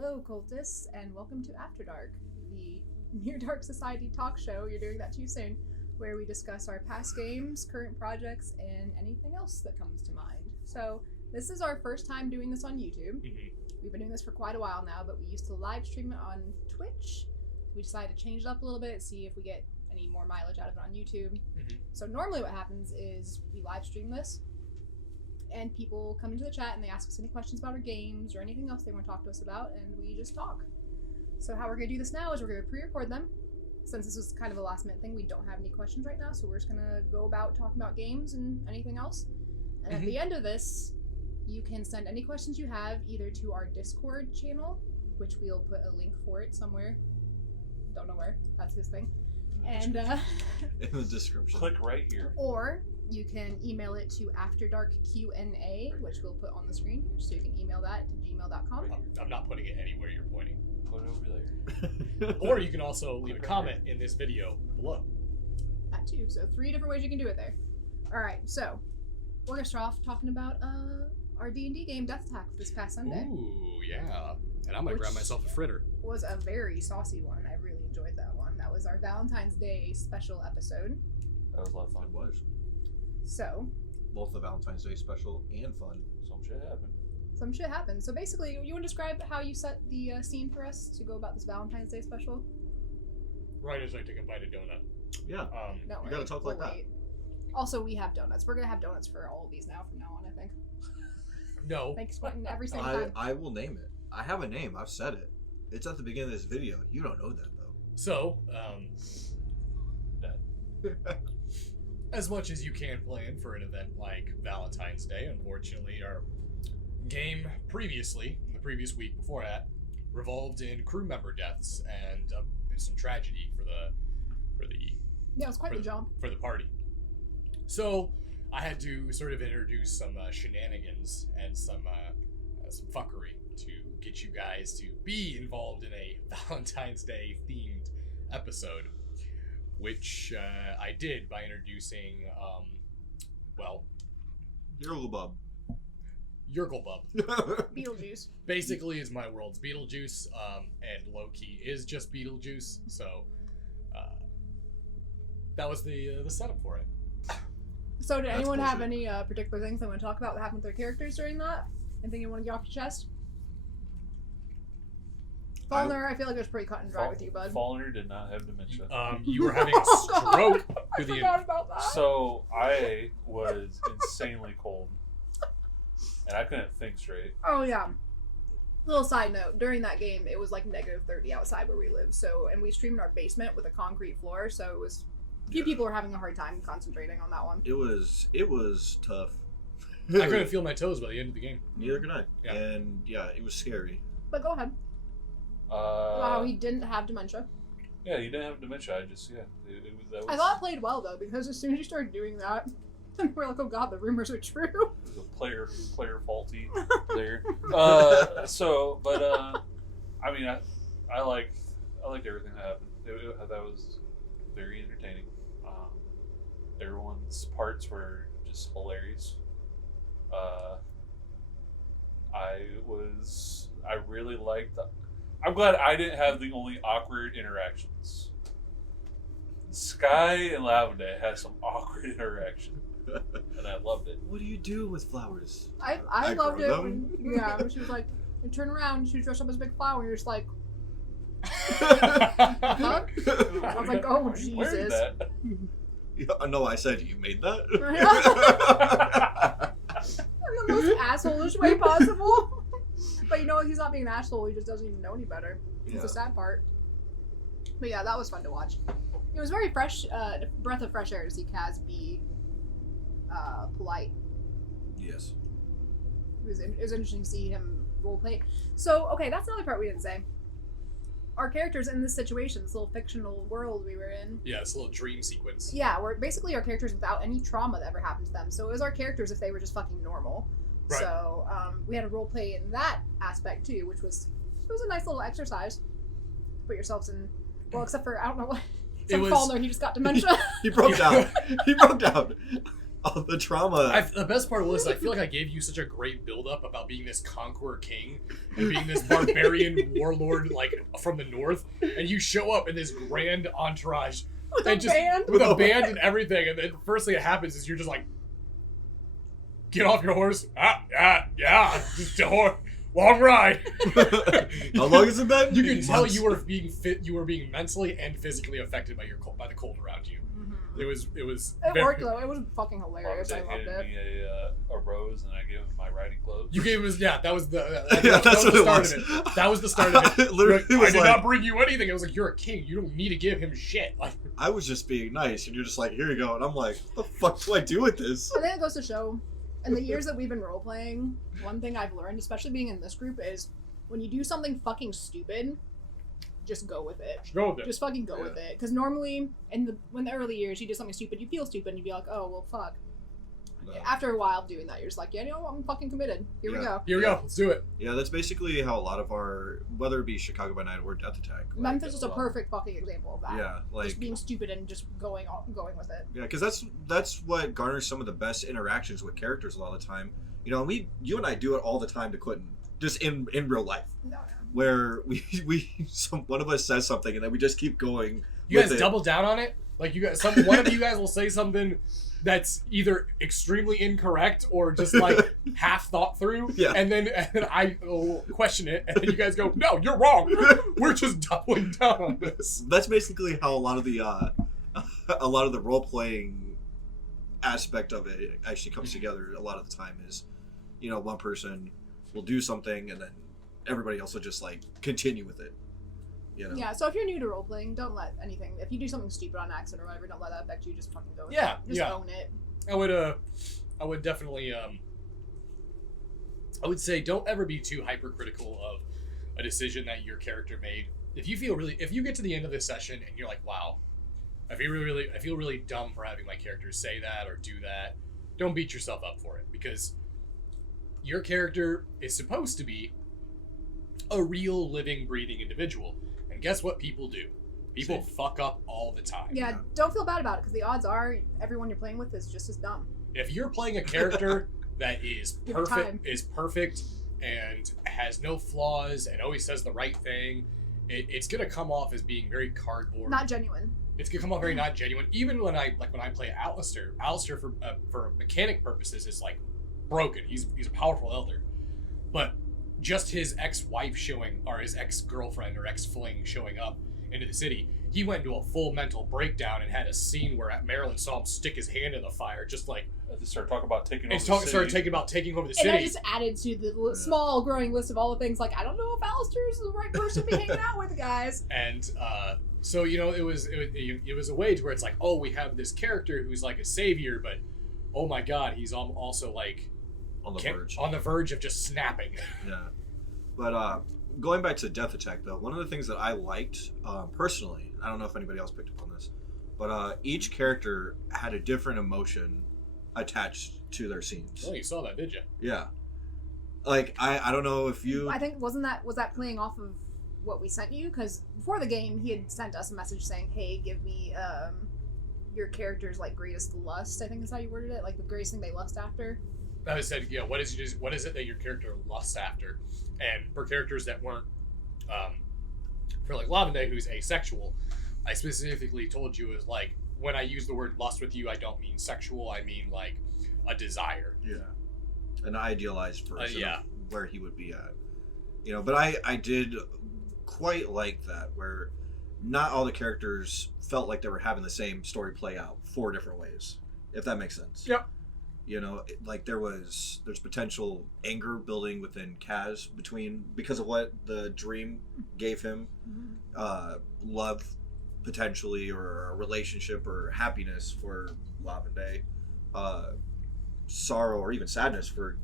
Hello, cultists, and welcome to After Dark, the Near Dark Society talk show. You're doing that too soon, where we discuss our past games, current projects, and anything else that comes to mind. So, this is our first time doing this on YouTube. Mm-hmm. We've been doing this for quite a while now, but we used to live stream it on Twitch. We decided to change it up a little bit, see if we get any more mileage out of it on YouTube. Mm-hmm. So normally what happens is we live stream this, and people come into the chat and they ask us any questions about our games or anything else they want to talk to us about, and we just talk. So how we're going to do this now is we're going to pre-record them. Since this was kind of a last minute thing, we don't have any questions right now, so we're just going to go about talking about games and anything else. And at the end of this, you can send any questions you have either to our Discord channel, which we'll put a link for it somewhere. Don't know where. That's his thing. And in the description. Click right here. Or you can email it to AfterDarkQNA, which we'll put on the screen here, so you can email that to gmail.com. I'm not putting it anywhere you're pointing. Put it over there. Or you can also leave a comment in this video below. That too. So 3 different ways you can do it there. Alright, so we're going to start off talking about our D&D game, Death Attack, this past Sunday. Ooh, yeah. And I'm going to grab myself a fritter. Was a very saucy one. I really enjoyed that one. That was our Valentine's Day special episode. That was a lot of fun. It was. So, Both the Valentine's Day special and fun. Some shit happened. some shit happened. So basically, you want to describe how you set the scene for us to go about this Valentine's Day special? Right as I take a bite of donut. Yeah. No, You gotta talk like that. Also, we have donuts. We're gonna have donuts for all of these now from now on, I think. No. Thanks, Quentin, every single time. I will name it. I have a name. I've said it. It's at the beginning of this video. You don't know that, though. So, as much as you can plan for an event like Valentine's Day, unfortunately, our game previously, in the previous week before that, revolved in crew member deaths and some tragedy for the Yeah, it was quite the jump. for the party. So I had to sort of introduce some shenanigans and some fuckery to get you guys to be involved in a Valentine's Day themed episode, which I did by introducing, Yerglebub. Yerglebub. Beetlejuice. Basically is my world's Beetlejuice, and low-key is just Beetlejuice, so that was the setup for it. So did That's anyone have bullshit. any particular things they want to talk about that happened with their characters during that? Anything you want to get off your chest? Fallner, I feel like it was pretty cut and dry with you, bud. Fallner did not have dementia. You were having a stroke I through the forgot about that. So I was insanely cold. And I couldn't think straight. Oh yeah. Little side note, during that game it was like -30 outside where we live, so and we streamed in our basement with a concrete floor, so it was few people were having a hard time concentrating on that one. It was tough. I couldn't feel my toes by the end of the game. Neither could I. Yeah. And yeah, it was scary. But go ahead. Wow, he didn't have dementia. Yeah, he didn't have dementia. It was, that was... I thought it played well though, because as soon as you started doing that, we're like, oh god, the rumors are true. It was a player faulty there. I mean, I liked everything that happened. That was very entertaining. Everyone's parts were just hilarious. I really liked. I'm glad I didn't have the only awkward interactions. Sky and Lavender had some awkward interaction, and I loved it. What do you do with flowers? I loved grow it when, when she was like, you turn around, she was dressed up as a big flower, and you're just like, huh? I was like, oh Where Jesus. that? Yeah, no, I said you made that. In the most asshole-ish way possible. But you know, he's not being an asshole, he just doesn't even know any better. It's Yeah. the sad part. But yeah, that was fun to watch. It was very fresh, breath of fresh air to see Kaz be polite. Yes. It was interesting to see him roleplay. So, okay, that's another part we didn't say. Our characters in this situation, this little fictional world we were in. Yeah, this little dream sequence. Yeah, we're basically our characters without any trauma that ever happened to them. So it was our characters if they were just fucking normal. Right. So we had a role play in that aspect too, which was a nice little exercise. Put yourselves in, well, except for I don't know what. Except was- Fallner, he just got dementia. He broke down. He broke down. all the trauma. The best part was I feel like I gave you such a great build-up about being this conqueror king and being this barbarian warlord like from the north, and you show up in this grand entourage With and a band? with a band and everything, and then the first thing that happens is you're just like, get off your horse. Yeah, just a horse. Long ride. How long has it been? You can tell Months. you were being fit. You were being mentally and physically affected by by the cold around you. Mhm. It was. It very- worked though. It was fucking hilarious. I They loved handed it. me a rose, and I gave him my riding clothes. You gave us. Yeah, that was the. Yeah, that that's was what the it start was. of it. That was the start of it. It literally You're like, was I did like- not bring you anything. I was like, you're a king. You don't need to give him shit. Like, I was just being nice, and you're just like, here you go. And I'm like, what the fuck do I do with this? I think it goes to show, in the years that we've been role playing, one thing I've learned, especially being in this group, is when you do something fucking stupid, just go with it. go with it. Just fucking go with it. Because normally, in the early years, you do something stupid, you feel stupid, and you'd be like, oh, well, fuck. No. After a while of doing that, you're just like, yeah, you know, I'm fucking committed. Here we Yeah. go. Here we go. Let's do it. Yeah, that's basically how a lot of our, whether it be Chicago by Night or Death Attack. like, Memphis is a perfect fucking example of that. Yeah, like Just being stupid and just going with it. yeah, because that's what garners some of the best interactions with characters a lot of the time. You know, you and I do it all the time to Quentin, just in real life, No. where one of us says something and then we just keep going. You with guys it. double down on it. Like you guys, one of you guys will say something that's either extremely incorrect or just like half thought through, Yeah. and then I will question it, and then you guys go, "No, you're wrong. We're just doubling down on this." That's basically how a lot of the role playing aspect of it actually comes together. A lot of the time is, you know, one person will do something and then everybody else will just like continue with it. You know. Yeah, so if you're new to role playing, don't let anything. If you do something stupid on accident or whatever, don't let that affect you. Just fucking go with Yeah, it. Just yeah. own it. I would definitely, I would say, don't ever be too hypercritical of a decision that your character made. If you get to the end of this session and you're like, wow, I feel really dumb for having my character say that or do that. Don't beat yourself up for it, because your character is supposed to be a real living, breathing individual. And guess what people do? People fuck up all the time. Yeah, don't feel bad about it because the odds are everyone you're playing with is just as dumb. If you're playing a character that is Give it time. perfect and has no flaws and always says the right thing, it's gonna come off as being very cardboard. Not genuine. It's gonna come off very not genuine. Even when I play Alistair for mechanic purposes is like broken. He's a powerful elder, but just his ex-wife showing, or his ex-girlfriend or ex-fling showing up into the city, he went into a full mental breakdown and had a scene where Marilyn saw him stick his hand in the fire, just like They started talking about taking over and the city. started taking over the And city. I just added to the small growing list of all the things like, I don't know if Alistair's the right person to be hanging out with, guys. And so you know, it was a way to where it's like, oh, we have this character who's like a savior, but oh my god, he's also like On the verge of just snapping. Yeah. But going back to Death Attack, though, one of the things that I liked personally, I don't know if anybody else picked up on this, but each character had a different emotion attached to their scenes. Oh, you saw that, did you? Yeah. Like, I don't know if you... I think was that playing off of what we sent you? Because before the game, he had sent us a message saying, "Hey, give me your character's like greatest lust." I think is how you worded it, like the greatest thing they lust after. I said, yeah, what is it that your character lusts after? And for characters that weren't, for like Lavende, who's asexual, I specifically told you is like, when I use the word lust with you, I don't mean sexual, I mean like a desire. Yeah. An idealized version yeah. of where he would be at. You know, but I did quite like that, where not all the characters felt like they were having the same story play out 4 different ways, if that makes sense. Yep. You know, like there's potential anger building within Kaz because of what the dream gave him, love potentially, or a relationship or happiness for Lavende, sorrow or even sadness for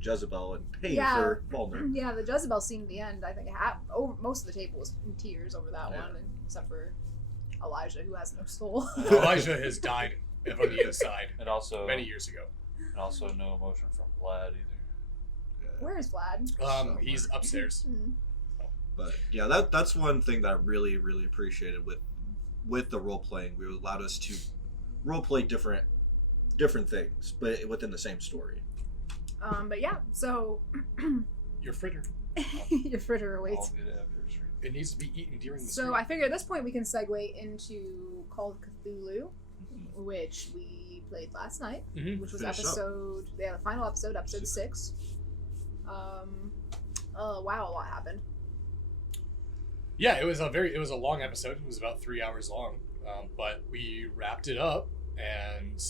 Jezebel, and pain for Waldner. Yeah, the Jezebel scene at the end, I think most of the table was in tears over that one, except for Elijah, who has no soul. Elijah has died on the inside, and also many years ago. And also no emotion from Vlad either. Where is Vlad? He's upstairs. But yeah, that's one thing that I really, really appreciated with the role playing. We allowed us to role play different different things, but within the same story. But yeah, so Your fritter. your fritter I'll awaits. get it after stream. It needs to be eaten during the So stream. I figure at this point we can segue into Call of Cthulhu, which we played last night, Mhm. which was Finished up. the final episode, episode 6. Wow, a lot happened. Yeah, it was a long episode. It was about 3 hours long, but we wrapped it up, and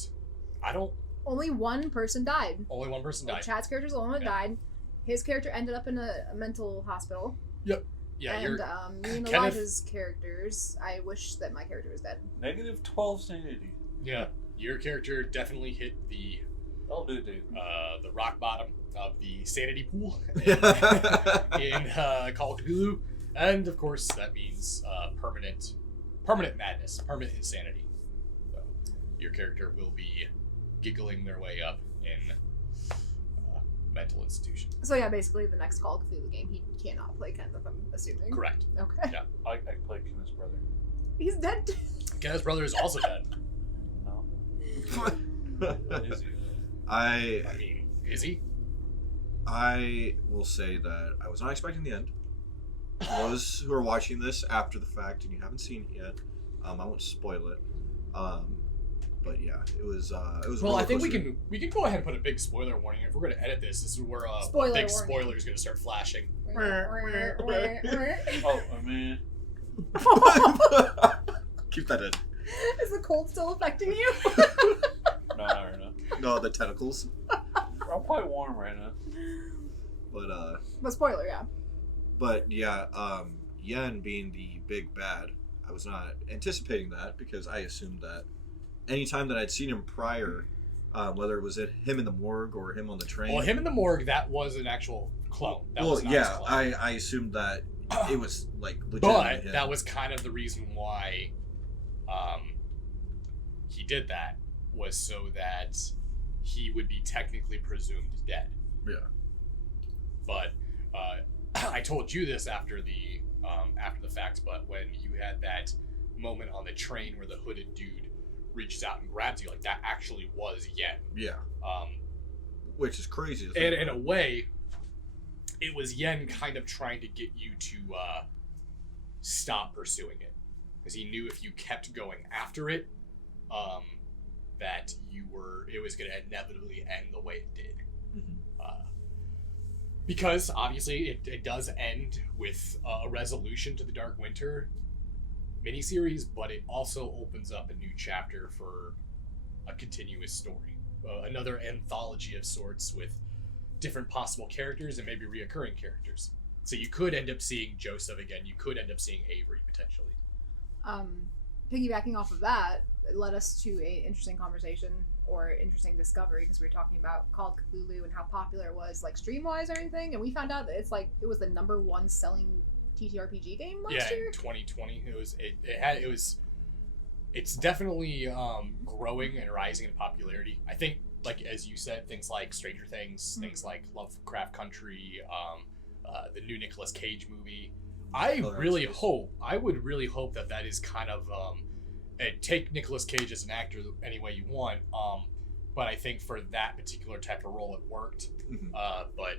Only one person died. only one person died. Chad's character's the only one that died. His character ended up in a mental hospital. Yeah, And me and Kenneth- Elijah's characters, I wish that my character was dead. Negative 12 sanity. yeah. Your character definitely hit the rock bottom of the sanity pool in Call of Cthulhu, and of course that means permanent madness, permanent insanity. So your character will be giggling their way up in mental institution. So yeah, basically the next Call of Cthulhu game, he cannot play Kenneth, I'm assuming. Correct. Okay. Yeah. I play Kenneth's brother. He's dead. Kenneth's brother is also dead. No. Is he? I mean, is he? I will say that I was not expecting the end. For those who are watching this after the fact and you haven't seen it yet, I won't spoil it. But yeah, it was. Well, I think rollercoaster. we can go ahead and put a big spoiler warning. If we're going to edit this is where a Spoiler big warning. spoiler is going to start flashing. Oh, I mean, Keep that in. Is the cold still affecting you? no, I don't know. No, the tentacles. I'm quite warm right now. But spoiler, yeah. But yeah, Yen being the big bad, I was not anticipating that because I assumed that anytime that I'd seen him prior, whether it was him in the morgue or him on the train. Well, him in the morgue, that was an actual clone. That was not his clone. I assumed that it was like legit. But that was kind of the reason why he did that, was so that he would be technically presumed dead. Yeah. But I told you this after the fact, but when you had that moment on the train where the hooded dude reaches out and grabs you, like, that actually was Yen. Yeah. Which is crazy. To And think in a about. way, it was Yen kind of trying to get you to stop pursuing it, because he knew if you kept going after it, that it was going to inevitably end the way it did. Mhm. Because obviously it does end with a resolution to the Dark Winter miniseries, but it also opens up a new chapter for a continuous story, another anthology of sorts with different possible characters and maybe reoccurring characters. So you could end up seeing Joseph again. You could end up seeing Avery potentially. Piggybacking off of that, it led us to an interesting conversation or interesting discovery, because we were talking about Call of Cthulhu and how popular it was, like, stream-wise or anything, and we found out that it was the #1 selling TTRPG game last year. In 2020, it's definitely growing and rising in popularity. I think, like as you said, things like Stranger Things, things like Lovecraft Country, the new Nicolas Cage movie. I would really hope that is kind of take Nicolas Cage as an actor any way you want, but I think for that particular type of role it worked. Mhm. But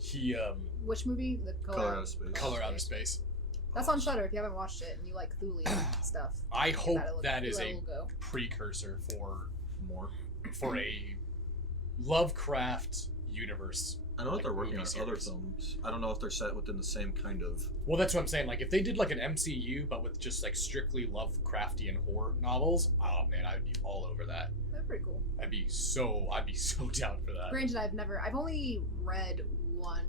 he Which movie? The Color Out of Space. Color Outer Space. That's on Shudder if you haven't watched it and you like Cthulhu stuff. I hope That'll that is a will go. precursor for More. a Lovecraft universe. I know that they're working on movie other series. films. I don't know if they're set within the same kind of. Well, that's what I'm saying. Like, if they did like an MCU, but with just like strictly Lovecraftian horror novels, oh man, I'd be all over that. That's pretty cool. I'd be so down for that. Granted, I've only read one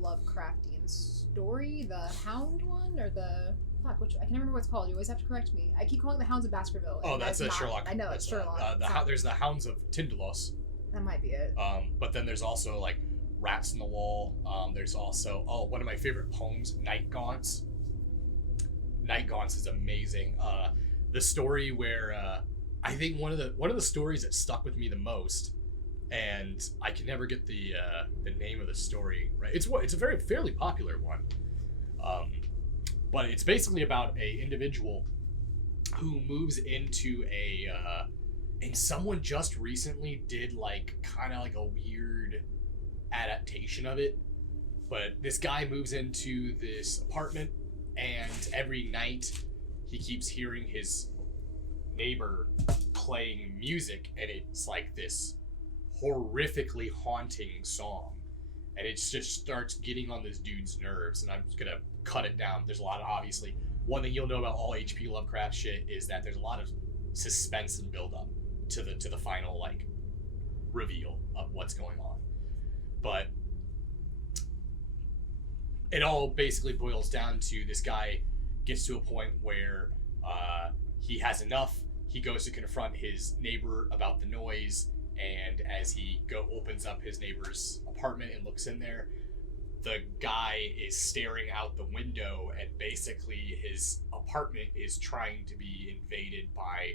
Lovecraftian story, the Hound one, or the which I can never remember what it's called. You always have to correct me. I keep calling it the Hounds of Baskerville. Oh, and that's a not- Sherlock. I know that's it's Sherlock. there's the Hounds of Tindalos. That might be it. But then there's also like Rats in the Wall. There's also one of my favorite poems, Night Gaunts. Night Gaunts is amazing. The story where I think one of the stories that stuck with me the most, and I can never get the name of the story right. It's a fairly popular one. But it's basically about a individual who moves into And someone just recently did like kind of like a weird adaptation of it. But this guy moves into this apartment, and every night he keeps hearing his neighbor playing music, and it's like this horrifically haunting song. And it just starts getting on this dude's nerves, and I'm just gonna cut it down. There's a lot of, obviously, one thing you'll know about all H.P. Lovecraft shit is that there's a lot of suspense and build up to the final like reveal of what's going on. But it all basically boils down to this guy gets to a point where he has enough. He goes to confront his neighbor about the noise, and as he opens up his neighbor's apartment and looks in there, the guy is staring out the window, and basically his apartment is trying to be invaded by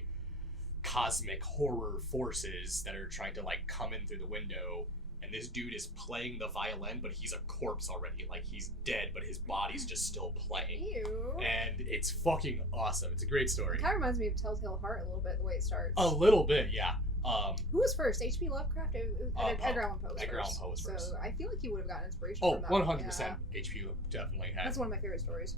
cosmic horror forces that are trying to like come in through the window. And this dude is playing the violin, but he's a corpse already. Like, he's dead, but his body's just still playing. Ew. And it's fucking awesome. It's a great story. It kind of reminds me of Telltale Heart a little bit, the way it starts. A little bit, yeah. Who was first? H.P. Lovecraft? Edgar Allan Poe was Edgar Allan first. Poe was first. So I feel like he would have gotten inspiration Oh, from that. 100%. Yeah. H.P. definitely had. That's one of my favorite stories.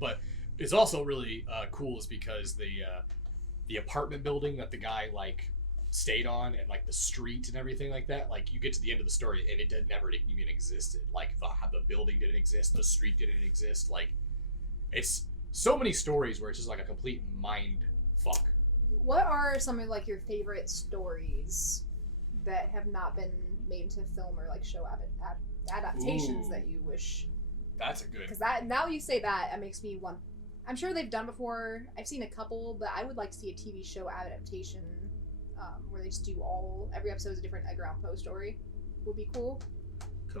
But it's also really cool is because the apartment building that the guy like stayed on, and like the street and everything like that, like you get to the end of the story and it never even existed. Like the building didn't exist, the street didn't exist. Like, it's so many stories where it's just like a complete mind fuck. What are some of like your favorite stories that have not been made into film or like show adaptations that you wish? That's a good. Because that, now you say that, it makes me want. I'm sure they've done before. I've seen a couple, but I would like to see a TV show adaptation where they just do every episode is a different Edgar Allan Poe story. Would be cool.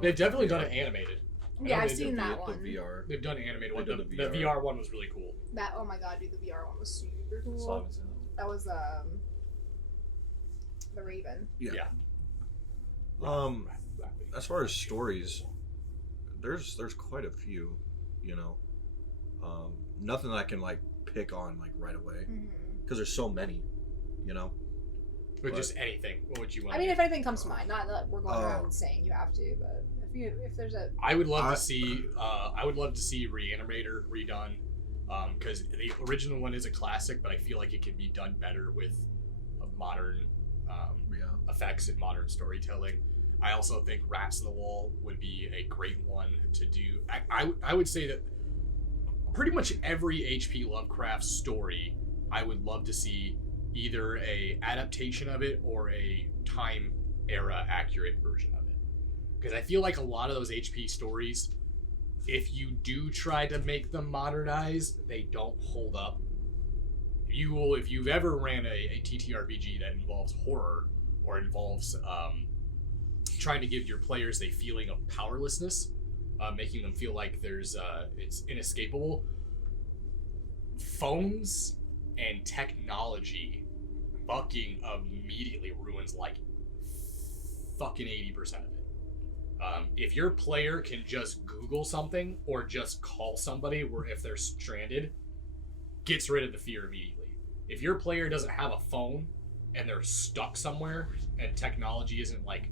They've definitely done it animated. Yeah, I've seen that one. The VR. They've done animated one. They've The done the VR one was really cool. That, oh my god, dude, the VR one was super So I cool. haven't seen that. That was the Raven. Yeah. As far as stories, there's quite a few, you know. Nothing that I can like pick on like right away because there's so many, you know. Or just anything. What would you want? I mean, if anything comes to mind, not that we're going around saying you have to, but if there's a, I would love to see. I would love to see Reanimator redone, because the original one is a classic, but I feel like it can be done better with modern effects and modern storytelling. I also think Rats in the Wall would be a great one to do. I would say that pretty much every H.P. Lovecraft story, I would love to see either a adaptation of it or a time era accurate version of it. Because I feel like a lot of those HP stories, if you do try to make them modernized, they don't hold up. If you've ever ran a TTRPG that involves horror or involves trying to give your players a feeling of powerlessness, making them feel like it's inescapable, phones and technology fucking immediately ruins like fucking 80% of it. If your player can just Google something or just call somebody where if they're stranded, gets rid of the fear immediately. If your player doesn't have a phone and they're stuck somewhere and technology isn't like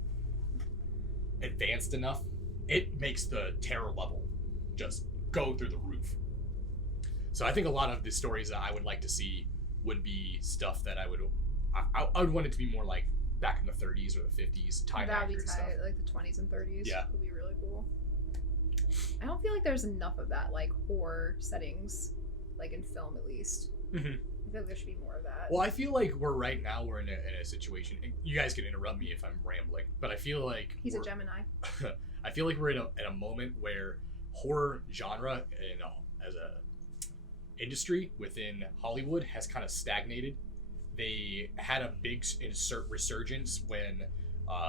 advanced enough, it makes the terror level just go through the roof. So I think a lot of the stories that I would like to see would be stuff that I would want it to be more like back in the 30s or the 50s, time that would be accurate stuff. tight, like the 20s and 30s. Yeah. Would be really cool. I don't feel like there's enough of that, like horror settings, like in film at least. Mm-hmm. I feel like there should be more of that. Well, I feel like we're in a situation, and you guys can interrupt me if I'm rambling, but I feel like He's a Gemini. I feel like we're in a moment where horror genre as a industry within Hollywood has kind of stagnated. They had a big resurgence when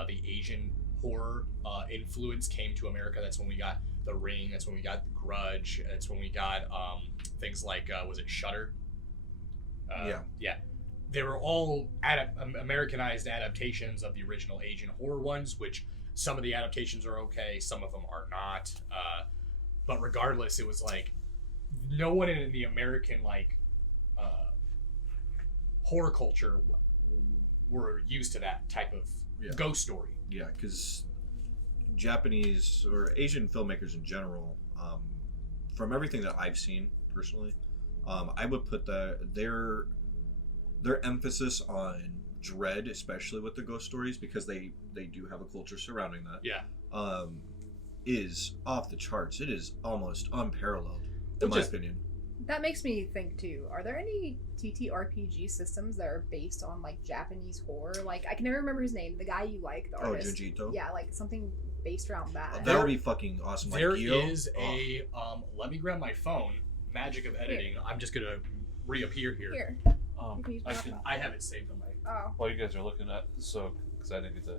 the Asian horror influence came to America. That's when we got The Ring. That's when we got Grudge. That's when we got things like was it Shudder? Yeah. They were all Americanized adaptations of the original Asian horror ones, which some of the adaptations are okay, some of them are not. But regardless, it was like no one in the American horror culture we're used to that type of Yeah. ghost story. Yeah, because Japanese or Asian filmmakers in general, from everything that I've seen personally, I would put their emphasis on dread, especially with the ghost stories, because they do have a culture surrounding that. Yeah. Is off the charts. It is almost unparalleled, in my opinion. That makes me think too. Are there any TTRPG systems that are based on like Japanese horror? Like I can never remember his name. The guy you like, the artist. Junji Ito? Yeah, like something based around that. That would be fucking awesome. There like Gyo. is a let me grab my phone. Magic of editing. Here. I'm just gonna reappear here. Here. I have it saved on my. Oh. While you guys are looking at, so because I didn't get to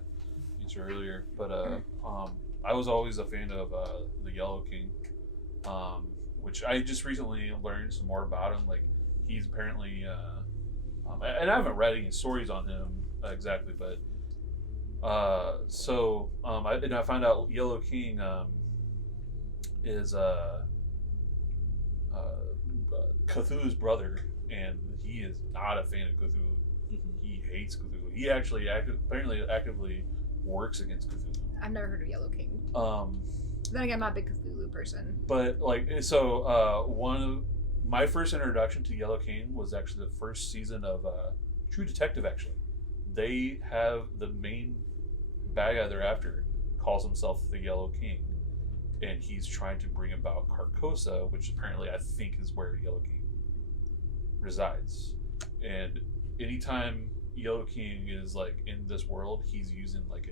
answer earlier, but I was always a fan of the Yellow King, which I just recently learned some more about him. Like he's apparently, and I haven't read any stories on him exactly, but I found out Yellow King is Cthulhu's brother, and he is not a fan of Cthulhu. He hates Cthulhu. He actually apparently actively works against Cthulhu. I've never heard of Yellow King. Then again, I'm not a big Cthulhu person. But like, so one of my first introduction to Yellow King was actually the first season of True Detective. Actually, they have the main bad guy they're after calls himself the Yellow King, and he's trying to bring about Carcosa, which apparently I think is where Yellow King resides. And anytime Yellow King is like in this world, he's using like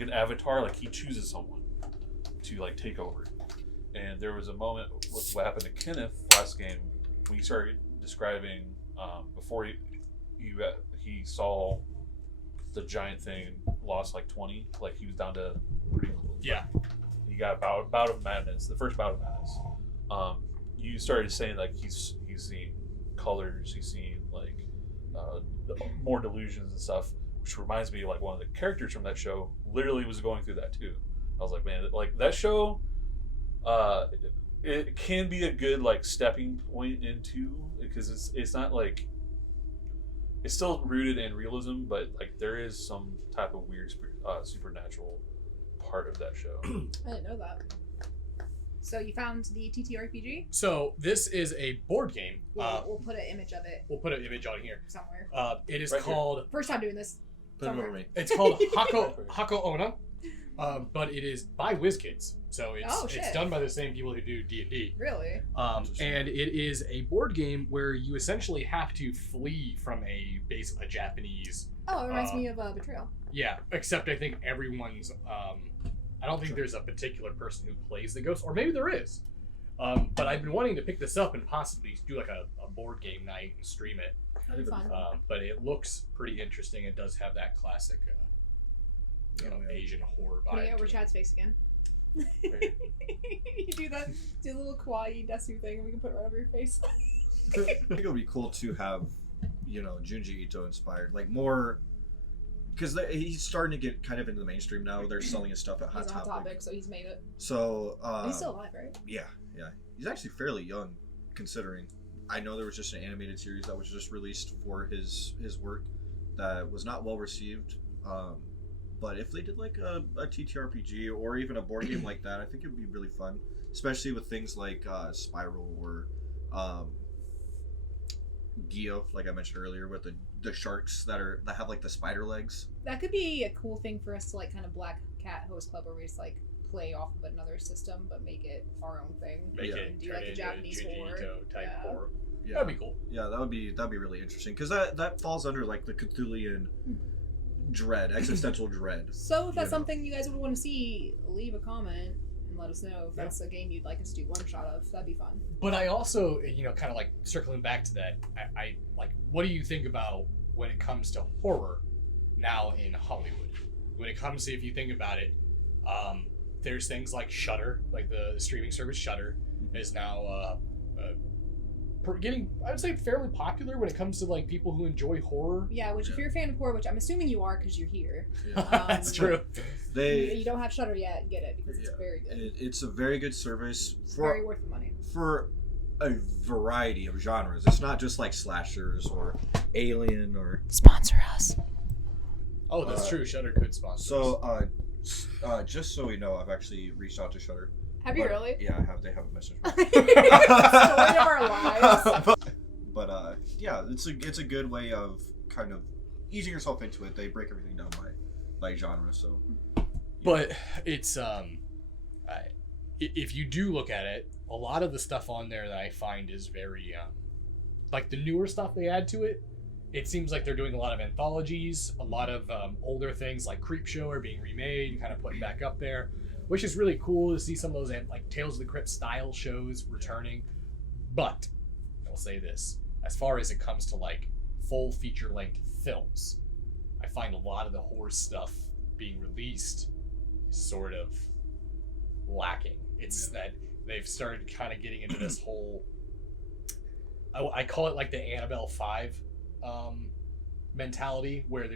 an avatar, like he chooses someone to like take over. And there was a moment what happened to Kenneth last game when he started describing before he saw the giant thing and lost like 20, like he was down to pretty close. Yeah. He got a bout of madness, the first bout of madness. You started saying like he's seeing colors, he's seeing like more delusions and stuff, which reminds me of like one of the characters from that show literally was going through that too. I was like, man, like that show, it can be a good like stepping point into, because it's not like, it's still rooted in realism, but like there is some type of weird supernatural part of that show. I didn't know that. So you found the TTRPG? So this is a board game. We'll put an image of it We'll put an image on here. somewhere. It is Right here. called. First time doing this. Put him over me. It's called Hako Ona, but it is by WizKids. So it's shit. done by the same people who do D&D. Really? And it is a board game where you essentially have to flee from a Japanese. Oh, it reminds me of Betrayal. Yeah, except I think everyone's. I don't think there's a particular person who plays the ghost, or maybe there is. But I've been wanting to pick this up and possibly do like a board game night and stream it. That'd be fun. But it looks pretty interesting. It does have that classic, Asian horror vibe. Putting it over to it. Chad's face again. You do that, do the little kawaii desu thing, and we can put it right over your face. I think it would be cool to have, Junji Ito inspired, like more, because he's starting to get kind of into the mainstream now. They're selling his stuff at Hot He's on Topic, so he's made it. So He's still alive, right? yeah. He's actually fairly young, considering. I know there was just an animated series that was just released for his work that was not well received. But if they did like a TTRPG or even a board game like that, I think it would be really fun, especially with things like Spiral or Gyo, like I mentioned earlier, with the sharks that have like the spider legs. That could be a cool thing for us to like kind of Black Cat Host Club, where we just like play off of another system but make it our own thing. Make Yeah. it And do, turn like, a into Japanese Junji horror. Ito type Yeah. horror. Yeah, That'd be cool. Yeah, that'd be really interesting, because that falls under like the Cthulian dread, existential dread. So if that's You know. something you guys would want to see, leave a comment and let us know if that's a game you'd like us to do one shot of. That'd be fun. But I also, kind of like circling back to that, I like, what do you think about when it comes to horror now in Hollywood? When it comes to, if you think about it, there's things like Shudder, like the streaming service Shudder is now getting, I would say, fairly popular when it comes to like people who enjoy horror. Yeah, which if you're a fan of horror, which I'm assuming you are because you're here, Yeah. That's true. you don't have Shudder yet, get it because it's Yeah. very good. It's a very good service Very worth the money. for a variety of genres. It's not just like slashers or Alien or. Sponsor us. Oh, that's true. Shudder could sponsor. So, just so we know, I've actually reached out to Shudder. Have you really? Yeah, I have. They haven't messaged Story of our lives. But yeah, it's a good way of kind of easing yourself into it. They break everything down by genre. So, But it's if you do look at it, a lot of the stuff on there that I find is very like the newer stuff they add to it. It seems like they're doing a lot of anthologies, a lot of older things like Creepshow are being remade and kind of put back up there, which is really cool to see some of those like Tales of the Crypt style shows returning. But I'll say this, as far as it comes to like full feature length films, I find a lot of the horror stuff being released sort of lacking. It's that they've started kind of getting into this whole, I call it like the Annabelle 5 mentality, where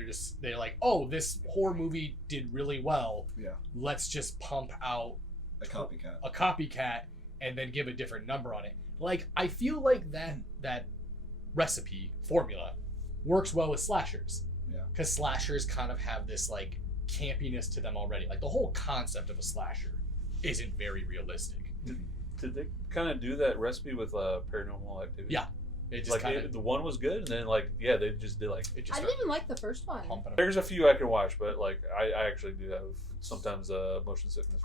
they're like, oh, this horror movie did really well. Yeah. Let's just pump out a copycat. A copycat and then give a different number on it. Like, I feel like that recipe formula works well with slashers. Yeah. Because slashers kind of have this like campiness to them already. Like the whole concept of a slasher isn't very realistic. Did they kind of do that recipe with Paranormal Activity? Yeah. It just Like kind of the one was good, and then like they just did like. it just I didn't even like the first one. pumping them. There's a few I can watch, but like I actually do have sometimes motion sickness.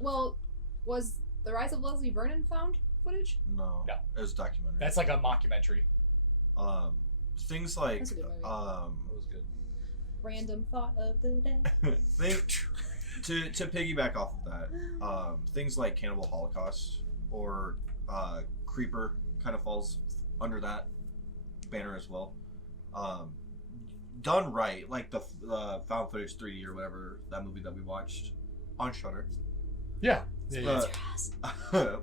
Well, was The Rise of Leslie Vernon found footage? No. No. It was a documentary. That's like a mockumentary. Things like That's a good movie. That was good. Random thought of the day. to piggyback off of that, things like Cannibal Holocaust or Creeper kind of falls under that banner as well. Done right, like the found footage 3D or whatever, that movie that we watched on Shudder. Yeah.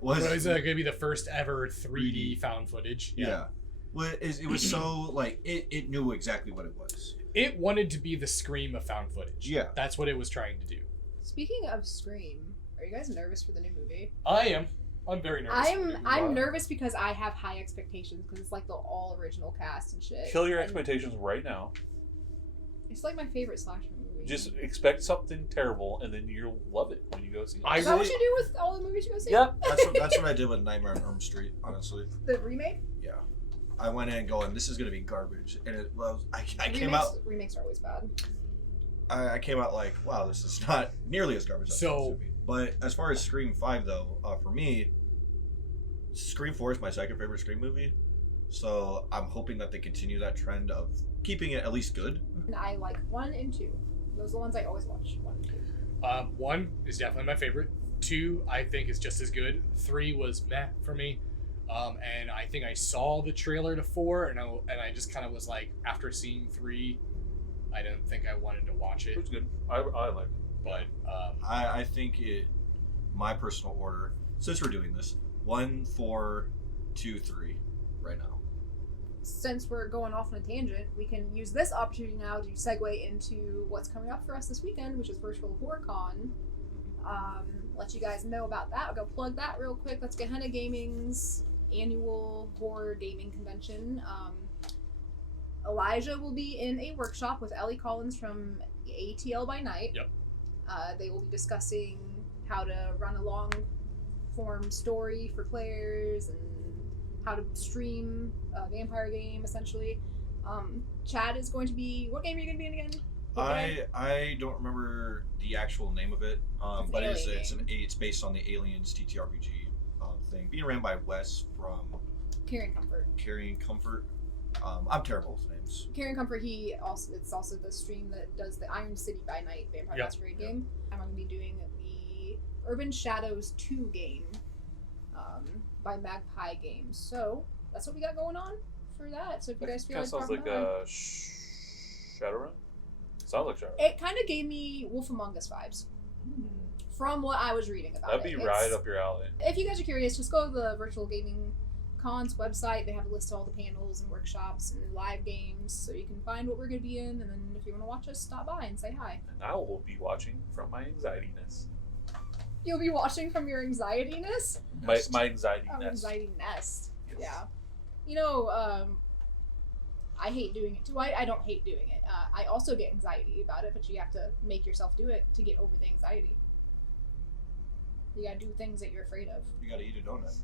Was going to be the first ever 3D found footage. yeah. Well, it was so like it knew exactly what it was. It wanted to be the Scream of found footage. Yeah. That's what it was trying to do. Speaking of Scream, are you guys nervous for the new movie? I am. I'm very nervous. I'm nervous because I have high expectations because it's like the all original cast and shit. Kill your And expectations right now. It's like my favorite slasher movie. Just expect something terrible, and then you'll love it when you go see it. Is that what you do with all the movies you go see? Yep. That's what I did with Nightmare on Elm Street. Honestly, The remake? yeah. I went in going, this is gonna be garbage, and I came out. Remakes are always bad. I came out like, wow, this is not nearly as garbage as So- it should be. But as far as Scream 5 though, for me, Scream 4 is my second favorite Scream movie. So I'm hoping that they continue that trend of keeping it at least good. And I like 1 and 2. Those are the ones I always watch. 1 and 2. 1 is definitely my favorite. 2, I think, is just as good. 3 was meh for me. And I think I saw the trailer to 4, and I just kind of was like, after seeing 3, I didn't think I wanted to watch It it. was good. I like it. But I think my personal order, since we're doing this, 1, 4, 2, 3, right now. Since we're going off on a tangent, we can use this opportunity now to segue into what's coming up for us this weekend, which is Virtual HorrorCon. Let you guys know about that. I'll go plug that real quick. That's Gehenna Gaming's annual horror gaming convention. Elijah will be in a workshop with Ellie Collins from ATL by Night. Yep. They will be discussing how to run a long form story for players and how to stream a vampire game, essentially. Chad is going to be... What game are you going to be in again? I don't remember the actual name of it, It's but an it's alien it's based on the Aliens TTRPG thing, being ran by Wes from Carrying Comfort. Carrying Comfort. I'm terrible with names. Carrying Comfort, it's also the stream that does the Iron City by Night Vampire Yep. Masquerade game. I'm going to be doing the Urban Shadows 2 game by Magpie Games. So that's what we got going on for that. So if you guys feel Kind of like sounds talking like about it, Shadowrun. Sounds like Shadowrun. it kind of gave me Wolf Among Us vibes from what I was reading about That'd it. be It's- right up your alley. If you guys are curious, just go to the Virtual Gaming Con's website. They have a list of all the panels and workshops and live games, so you can find what we're going to be in. And then if you want to watch us, stop by and say hi. And I will be watching from my anxiety-ness. You'll be watching from your anxiety-ness. My anxiety-ness. Anxiety nest. Yes. Yeah. You know, I hate doing it too. I don't hate doing it. I also get anxiety about it, but you have to make yourself do it to get over the anxiety. You gotta do things that you're afraid of. You gotta eat a donut.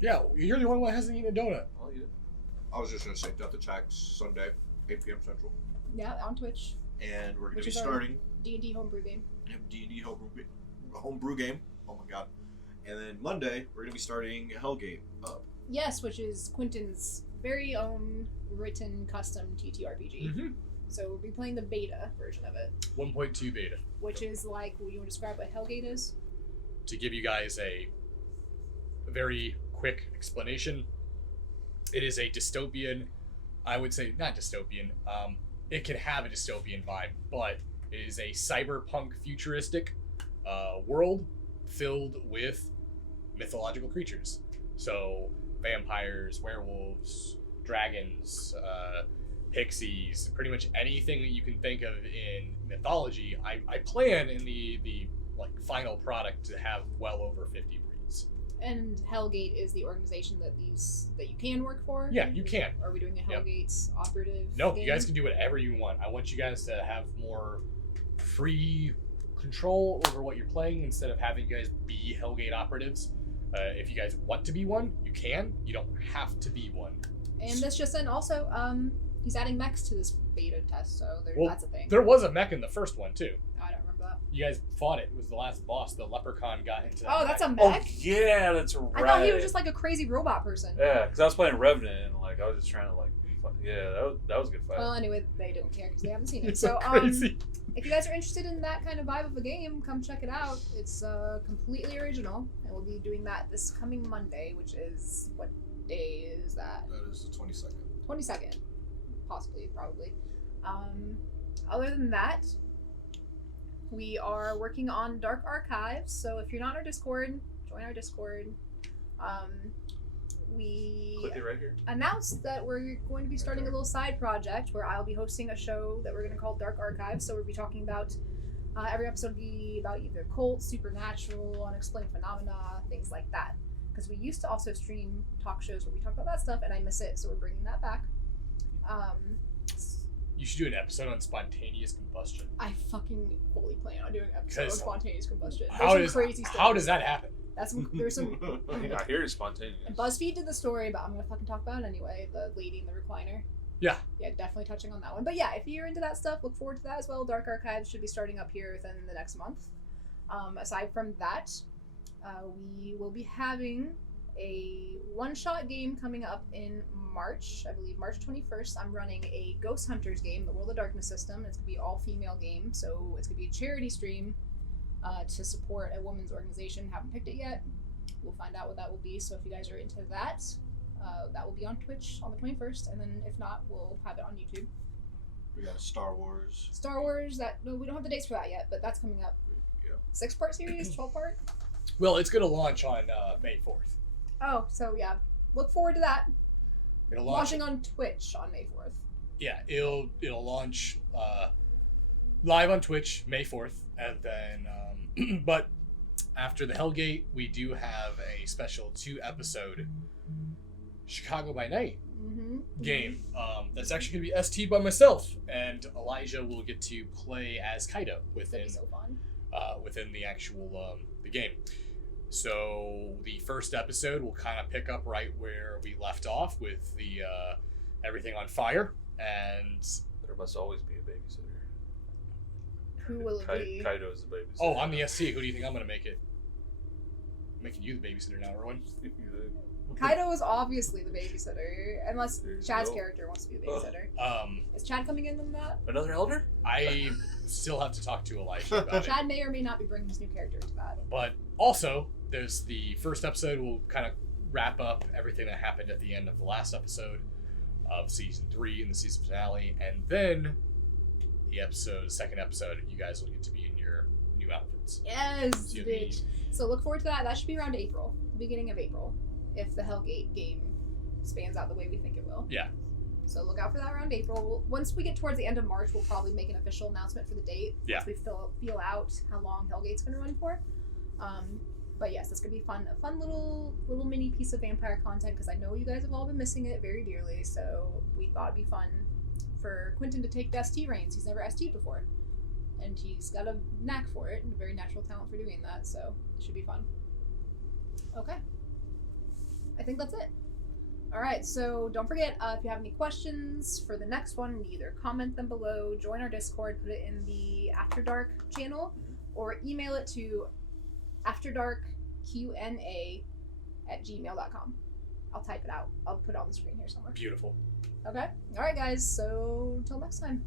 Yeah, you're the only one that hasn't eaten a donut. I'll eat it. I was just gonna say Death Attacks Sunday, 8 p.m. Central, Yeah, on Twitch. and we're gonna Which be is our starting D&D homebrew game. D&D homebrew game. Oh my god! And then Monday we're gonna be starting Hellgate up. Yes, which is Quentin's very own written custom TTRPG. Mm-hmm. So we'll be playing the beta version of it, 1.2 beta. which is like, will you describe what Hellgate is? To give you guys a very quick explanation, it is a dystopian, I would say not dystopian, it can have a dystopian vibe, but it is a cyberpunk futuristic world filled with mythological creatures. So vampires, werewolves, dragons, pixies, pretty much anything that you can think of in mythology. I plan in the like final product to have well over 50 breeds. And Hellgate is the organization that you can work for? Yeah, you can. Are we doing a Yep. Hellgate's operative No, game? you guys can do whatever you want. I want you guys to have more free control over what you're playing instead of having you guys be Hellgate operatives. If you guys want to be one, you can. You don't have to be one. And this just in, also, he's adding mechs to this beta test, so that's a thing. There was a mech in the first one too. I don't remember that. You guys fought it. It was the last boss. The leprechaun got into that Oh, that's a mech. mech? Oh yeah, that's right. I thought he was just like a crazy robot person. Yeah, because I was playing Revenant and like I was just trying to like, yeah, that was a good fight. Well, anyway, they don't care because they haven't seen it. It's So, crazy. if you guys are interested in that kind of vibe of a game, come check it out. It's completely original, and we'll be doing that this coming Monday, which is, what day is that? That is the 22nd. 22nd, possibly, probably. Other than that, we are working on Dark Archives, so if you're not in our Discord, join our Discord. We Click it right here. announced that we're going to be starting a little side project where I'll be hosting a show that we're going to call Dark Archives. So we'll be talking about, every episode will be about either cult, supernatural, unexplained phenomena, things like that. Because we used to also stream talk shows where we talk about that stuff, and I miss it, so we're bringing that back. You should do an episode on spontaneous combustion. I fucking fully plan on doing an episode on 'Cause spontaneous combustion. How There's some crazy how does stories. that happen? There's some. I hear it's spontaneous. And BuzzFeed did the story, but I'm gonna fucking talk about it anyway. The lady in the recliner. Yeah. Yeah, definitely touching on that one. But yeah, if you're into that stuff, look forward to that as well. Dark Archives should be starting up here within the next month. Aside from that, we will be having a one-shot game coming up in March. I believe March 21st. I'm running a Ghost Hunters game, the World of Darkness system. It's gonna be all-female game, so it's gonna be a charity stream to support a women's organization. Haven't picked it yet. We'll find out what that will be. So if you guys are into that, that will be on Twitch on the 21st, and then if not, we'll have it on YouTube. We got Star Wars. Star Wars. No, we don't have the dates for that yet, but that's coming up. Yeah. 6-part series, 12-part. Well, it's going to launch on May 4th. Oh, so yeah, look forward to that. It'll launch. Launching on Twitch on May 4th. Yeah, it'll launch live on Twitch May 4th, and then but after the Hellgate, we do have a special 2-episode Chicago by Night game. That's actually going to be ST by myself, and Elijah will get to play as Kaido That'd within be so fun. within the actual the game. So the first episode will kind of pick up right where we left off with the everything on fire, and There must always be a babysitter. Who will it be? Kaido is the babysitter. oh, I'm the SC. Who do you think I'm going to make it? I'm making you the babysitter now, Erwin. Kaido is obviously the babysitter, unless There you Chad's go. character wants to be the babysitter. Is Chad coming in on that? Another elder? I still have to talk to Elijah about it. Chad may or may not be bringing his new character into that. But also, there's the first episode will kind of wrap up everything that happened at the end of the last episode of season 3 and the season finale, and then the second episode, you guys will get to be in your new outfits. Yes, So you'll be- bitch. So look forward to that. That should be around April, the beginning of April, if the Hellgate game spans out the way we think it will. Yeah. So look out for that around April. Once we get towards the end of March, we'll probably make an official announcement for the date. Yeah. Once we feel out how long Hellgate's going to run for. But yes, it's gonna be fun. A fun little mini piece of vampire content because I know you guys have all been missing it very dearly. So we thought it'd be fun for Quentin to take the ST reins. He's never ST'd before, and he's got a knack for it and a very natural talent for doing that. So it should be fun. Okay, I think that's it. All right, so don't forget if you have any questions for the next one, either comment them below, join our Discord, put it in the After Dark channel, or email it to afterdarkqna@gmail.com. I'll type it out. I'll put it on the screen here somewhere. Beautiful. Okay. All right, guys. So until next time.